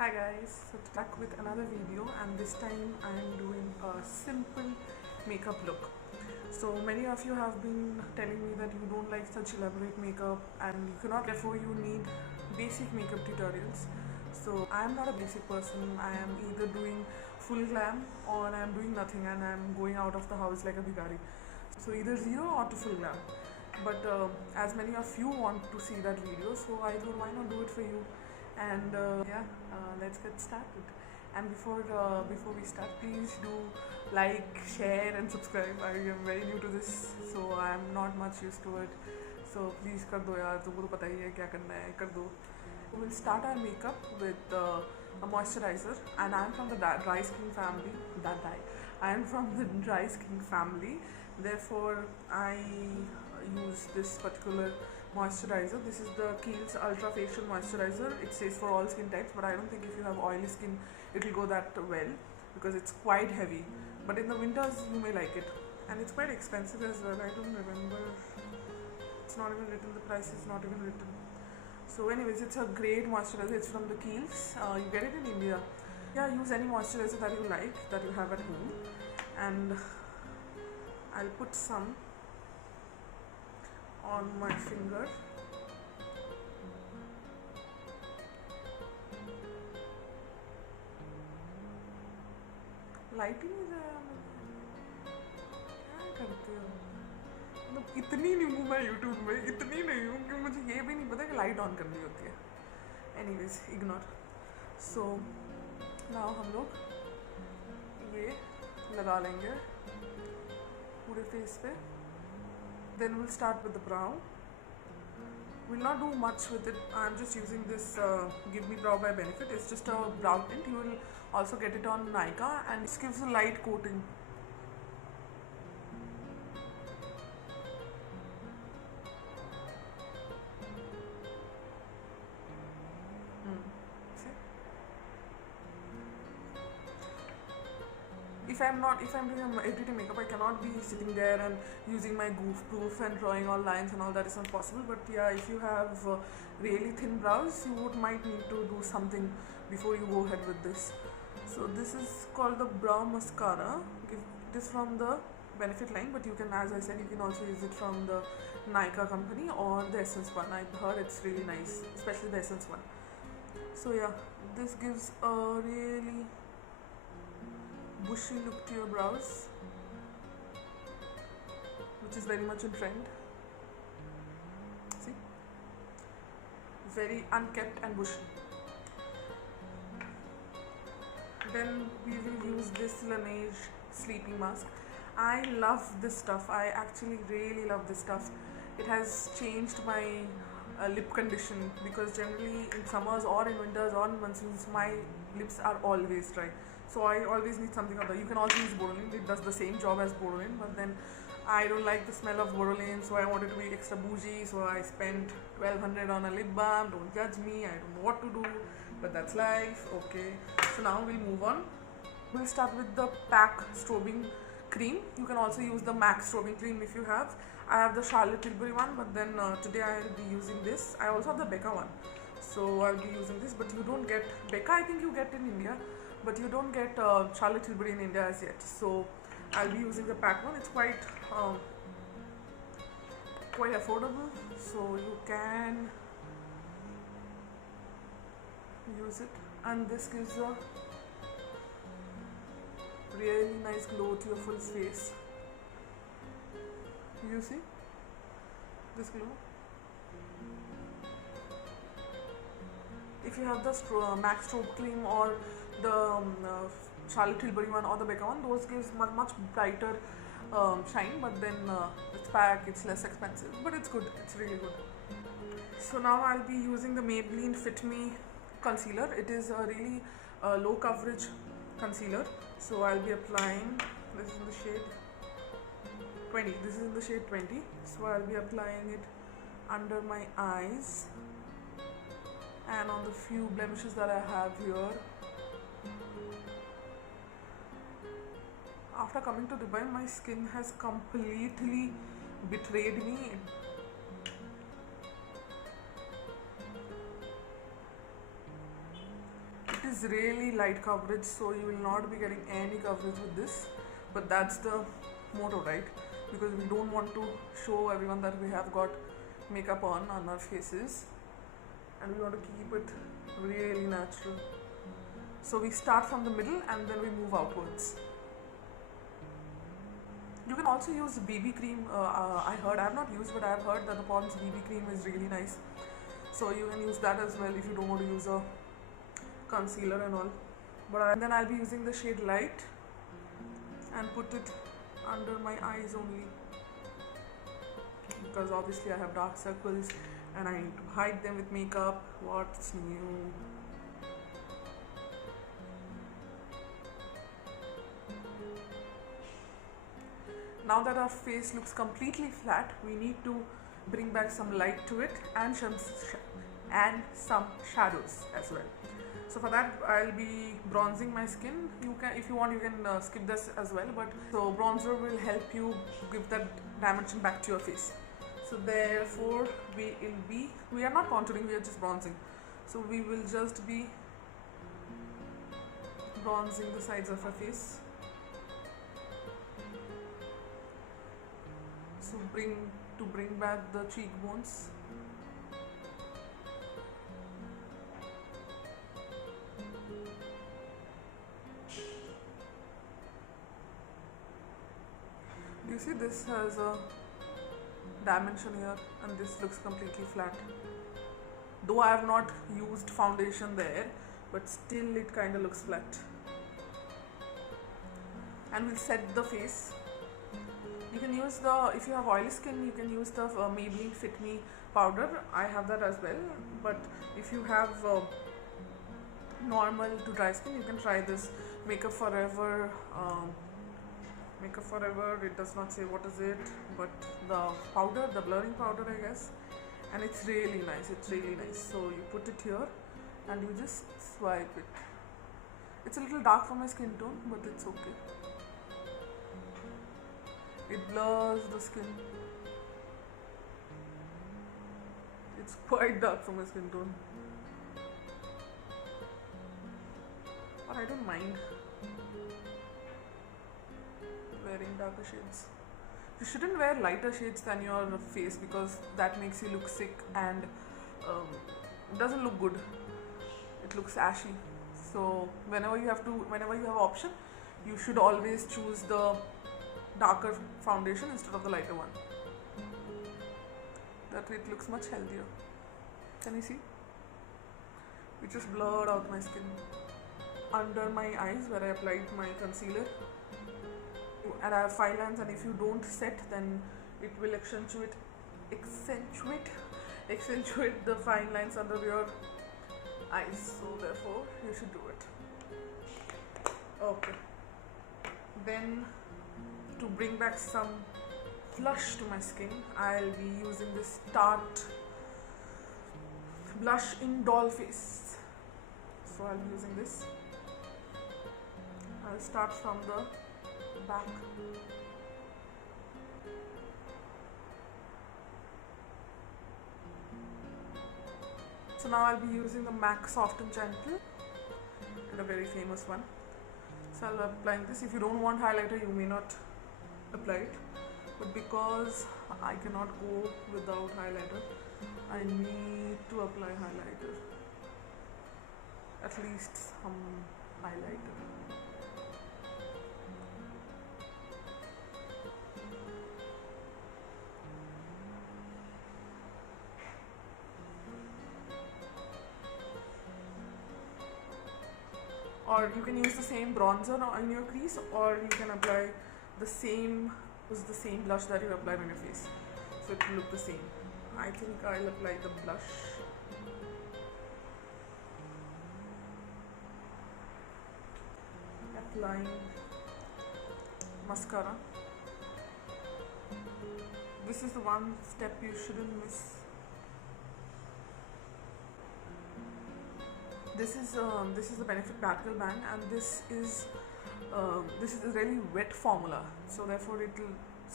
Hi guys, so back with another video, and this time I am doing a simple makeup look. So many of you have been telling me that you don't like such elaborate makeup and you cannot, therefore you need basic makeup tutorials. So I am not a basic person. I am either doing full glam or I am doing nothing and I am going out of the house like a bigari. So either zero or to full glam. But as many of you want to see that video, so I thought why not do it for you. And let's get started. And before we start, please do like, share and subscribe. I am very new to this, so I am not much used to it. So please कर दो यार, तुमको तो पता ही है क्या करना है, कर दो. We'll start our makeup with a moisturizer, and I'm from the dry skin family. I am from the dry skin family. Therefore, I use this particular moisturizer. This is the Kiehl's Ultra Facial Moisturizer. It says for all skin types, but I don't think if you have oily skin, it will go that well because it's quite heavy. But in the winters, you may like it, and it's quite expensive as well. I don't remember. It's not even written. The price is not even written. So anyways, it's a great moisturizer. It's from the Kiehl's. You get it in India. Yeah, use any moisturizer that you like, that you have at home. And I'll put some on my finger. Lighting ही क्या करते हो, मतलब इतनी नहीं हूँ मैं YouTube में, इतनी नहीं हूँ कि मुझे ये भी नहीं पता कि लाइट ऑन करनी होती है. Anyways ignore. सो नाउ हम लोग ये लगा लेंगे पूरे फेस पे. Then will start with the brow. We'll not do much with it. I'm just using this Give Me Brow by Benefit. It's just a brow tint. You will also get it on Nykaa, and it gives a light coating. See? If I'm doing everyday makeup, I cannot be sitting there and using my goof proof and drawing all lines and all. That is not possible. But yeah, if you have really thin brows, you might need to do something before you go ahead with this. So this is called the brow mascara. It is from the Benefit line, but you can, as I said, you can also use it from the Nykaa company or the Essence one. I've heard it's really nice, especially the Essence one. So yeah, this gives a really bushy look to your brows, which is very much in trend. See, very unkept and bushy. Then we will use this Laneige sleeping mask. I love this stuff. I actually really love this stuff. It has changed my lip condition, because generally in summers or in winters or in monsoons, my lips are always dry. So I always need something other. You can also use Borolene. It does the same job as Borolene, but then I don't like the smell of Borolene, so I wanted to be extra bougie. So I spent 1200 on a lip balm. Don't judge me. I don't know what to do, but that's life. Okay. So now we'll move on. We'll start with the PAC strobing cream. You can also use the MAC strobing cream if you have. I have the Charlotte Tilbury one, but then today I'll be using this. I also have the Becca one, so I'll be using this. But you don't get Becca. I think you get in India, but you don't get Charlotte Tilbury in India as yet. So I'll be using the PAC one. It's quite affordable, so you can use it. And this gives a really nice glow to your full face. You see this glow? If you have the MAC strobe cream or the Charlotte Tilbury one or the Becca one, those gives much brighter shine, but then it's PAC, it's less expensive, but it's good, it's really good. So now I'll be using the Maybelline Fit Me concealer. It is a really low coverage concealer, so I'll be applying this in the shade 20. This is in the shade 20, so I'll be applying it under my eyes and on the few blemishes that I have here. After coming to Dubai, my skin has completely betrayed me. is really light coverage, so you will not be getting any coverage with this, but that's the motto, right? Because we don't want to show everyone that we have got makeup on our faces, and we want to keep it really natural. So we start from the middle and then we move outwards. You can also use BB cream. I have not used, but I have heard that the Pond's BB cream is really nice. So you can use that as well if you don't want to use a concealer and all. But then I'll be using the shade Light and put it under my eyes only, because obviously I have dark circles and I need to hide them with makeup. What's new? Now that our face looks completely flat, we need to bring back some light to it and some shadows as well. So for that, I'll be bronzing my skin. You can, if you want, you can skip this as well. But so bronzer will help you give that dimension back to your face. So therefore, we are not contouring, we are just bronzing. So we will just be bronzing the sides of our face. So bring back the cheekbones. You see, this has a dimension here and this looks completely flat. Though I have not used foundation there, but still it kind of looks flat. And we'll set the face. You can use if you have oily skin, you can use the Maybelline Fit Me powder. I have that as well. But if you have normal to dry skin, you can try this Makeup Forever. Makeup Forever, it does not say what is it, but the powder, the blurring powder, I guess. And it's really nice, So you put it here and you just swipe it. It's a little dark for my skin tone, but it's okay. It blurs the skin. It's quite dark for my skin tone. But I don't mind wearing darker shades. You shouldn't wear lighter shades than your face, because that makes you look sick and it doesn't look good. It looks ashy. So whenever you have option, you should always choose the darker foundation instead of the lighter one. That way it looks much healthier. Can you see? We just blurred out my skin. Under my eyes where I applied my concealer. And I have fine lines, and if you don't set, then it will accentuate the fine lines under your eyes. So therefore you should do it. Okay. Then to bring back some flush to my skin, I'll be using this Tarte blush in Doll Face. So I'll be using this. I'll start from the back. So now I'll be using the MAC Soft and Gentle, and a very famous one. So I'll be applying this. If you don't want highlighter, you may not apply it, but because I cannot go without highlighter, I need to apply highlighter, at least some highlighter. Or you can use the same bronzer in your crease, or you can apply the same blush that you applied on your face, so it will look the same. I think I'll apply the blush. Applying mascara. This is the one step you shouldn't miss. This is the Benefit Practical Band, and this is a really wet formula, so therefore it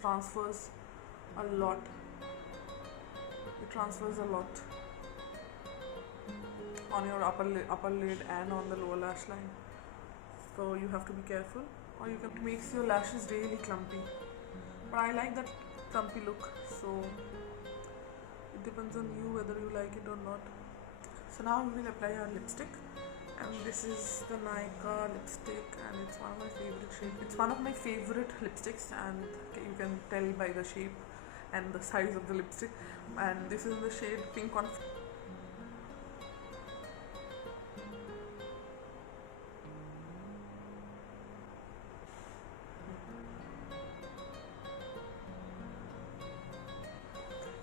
transfers a lot. on your upper lid and on the lower lash line. So you have to be careful, or you can makes your lashes really clumpy. But I like that clumpy look, so it depends on you whether you like it or not. So now we will apply our lipstick, and this is the Nykaa lipstick, and it's one of my favorite shades. It's one of my favorite lipsticks, and you can tell by the shape and the size of the lipstick. And this is the shade Pink on.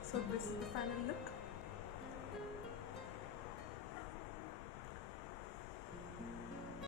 So this is the final look.